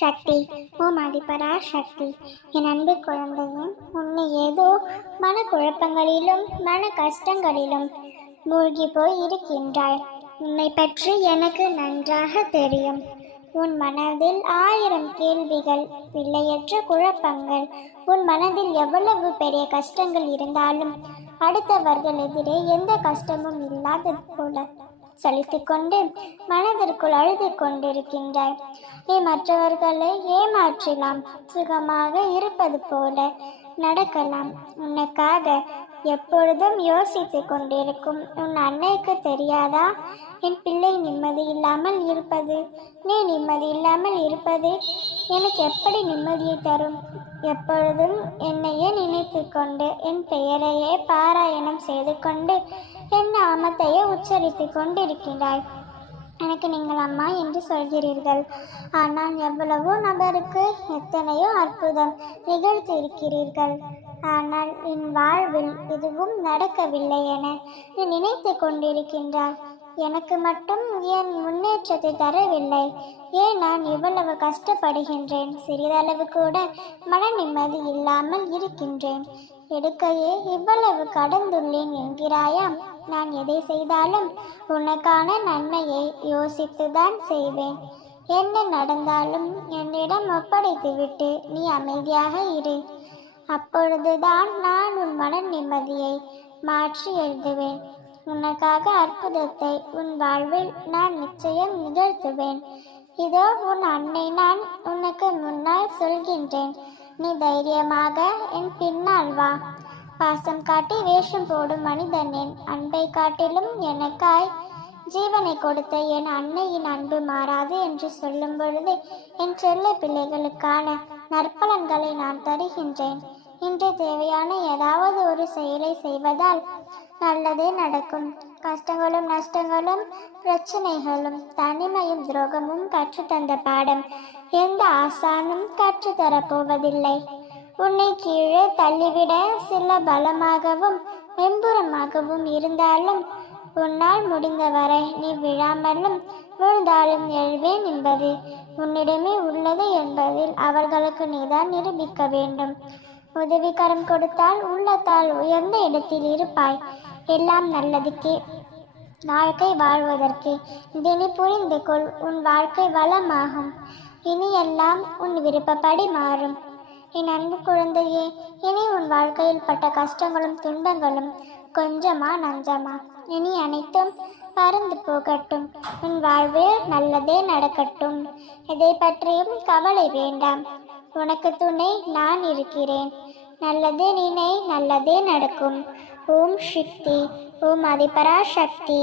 சக்தி, ஓம் அதிபரா சக்தி, என் அன்பு குழந்தையும் உன்னை ஏதோ மனக்குழப்பங்களிலும் மன கஷ்டங்களிலும் மூழ்கி போய் இருக்கின்றாய். உன்னை பற்றி எனக்கு நன்றாக தெரியும். உன் மனதில் 1000 கேள்விகள், பிள்ளையற்ற குழப்பங்கள். உன் மனதில் எவ்வளவு பெரிய கஷ்டங்கள் இருந்தாலும் அடுத்தவர்கள் எதிரே எந்த கஷ்டமும் இல்லாதது போல சலித்து கொண்டு மனதிற்குள் அழுது கொண்டிருக்கின்றாய். நீ மற்றவர்களை ஏமாற்றலாம், சுகமாக இருப்பது போல நடக்கலாம். உனக்காக எப்பொழுதும் யோசித்து கொண்டிருக்கும் உன் அன்னைக்கு தெரியாதா என் பிள்ளை நிம்மதி இல்லாமல் இருப்பது? நீ நிம்மதி இல்லாமல் இருப்பது எனக்கு எப்படி நிம்மதியை தரும்? எப்பொழுதும் என்னையே நினைத்து கொண்டு என் பெயரையே பாராயணம் செய்து கொண்டு என் நாமத்தையே உச்சரித்து கொண்டிருக்கிறாய். எனக்கு நீங்கள் அம்மா என்று சொல்கிறீர்கள், ஆனால் எவ்வளவோ நபருக்கு எத்தனையோ அற்புதம் நிகழ்த்தியிருக்கிறீர்கள். ஆனால் என் வாழ்வில் எதுவும் நடக்கவில்லை என நீ நினைத்து கொண்டிருக்கின்றாய். எனக்கு மட்டும் என் முன்னேற்றத்தை தரவில்லை. ஏன் நான் இவ்வளவு கஷ்டப்படுகின்றேன்? சிறிதளவு கூட மன நிம்மதி இல்லாமல் இருக்கின்றேன். எடுக்கையே இவ்வளவு கடந்துள்ளேன் என்கிறாயா? நான் எதை செய்தாலும் உனக்கான நன்மையை யோசித்துதான் செய்வேன். என்ன நடந்தாலும் என்னிடம் ஒப்படைத்துவிட்டு நீ அமைதியாக இரு. அப்பொழுதுதான் நான் உன் மன நிம்மதியை மாற்றி எழுதுவேன். உனக்காக அற்புதத்தை உன் வாழ்வில் நான் நிச்சயம் நிகழ்த்துவேன். இதோ உன் அன்னை நான் உனக்கு முன்னால் சொல்கின்றேன். நீ தைரியமாக என் பின்னால் வா. பாசம் காட்டி வேஷம் போடும் மனிதனின் அன்பை காட்டிலும் எனக்காய் ஜீவனை கொடுத்த என் அன்னையின் அன்பு மாறாது என்று சொல்லும் பொழுது என் செல்ல பிள்ளைகளுக்கான நற்பலன்களை நான் தருகின்றேன். இன்று தேவையான ஏதாவது ஒரு செயலை செய்வதால் நல்லதே நடக்கும். கஷ்டங்களும் நஷ்டங்களும் பிரச்சனைகளும் தனிமையும் துரோகமும் கற்றுத்தந்த பாடம் எந்த ஆசானும் கற்றுத்தரப்போவதில்லை. உன்னை கீழே தள்ளிவிட சில பலமாகவும் வெம்புறமாகவும் இருந்தாலும் உன்னால் முடிந்தவரை நீ விழாமலும் விழுந்தாலும் எழுவேன் என்பது உன்னிடமே உள்ளது என்பதில் அவர்களுக்கு நீதான் நிரூபிக்க வேண்டும். உதவிக்கரம் கொடுத்தால் உள்ளத்தால் உயர்ந்த இடத்தில் இருப்பாய். எல்லாம் நல்லதுக்கே, வாழ்க்கை வாழ்வதற்கு. இதை புரிந்து கொள். உன் வாழ்க்கை வளமாகும். இனி எல்லாம் உன் விருப்பப்படி மாறும். என் அன்பு குழந்தையே, இனி உன் வாழ்க்கையில் பட்ட கஷ்டங்களும் துன்பங்களும் கொஞ்சமா நஞ்சமா? இனி அனைத்தும் பறந்து போகட்டும். உன் வாழ்வில் நல்லதே நடக்கட்டும். எதை பற்றியும் கவலை வேண்டாம். உனக்கு துணை நான் இருக்கிறேன். நல்லதே நினை, நல்லதே நடக்கும். ஓம் சக்தி, ஓம் அதிபரா சக்தி.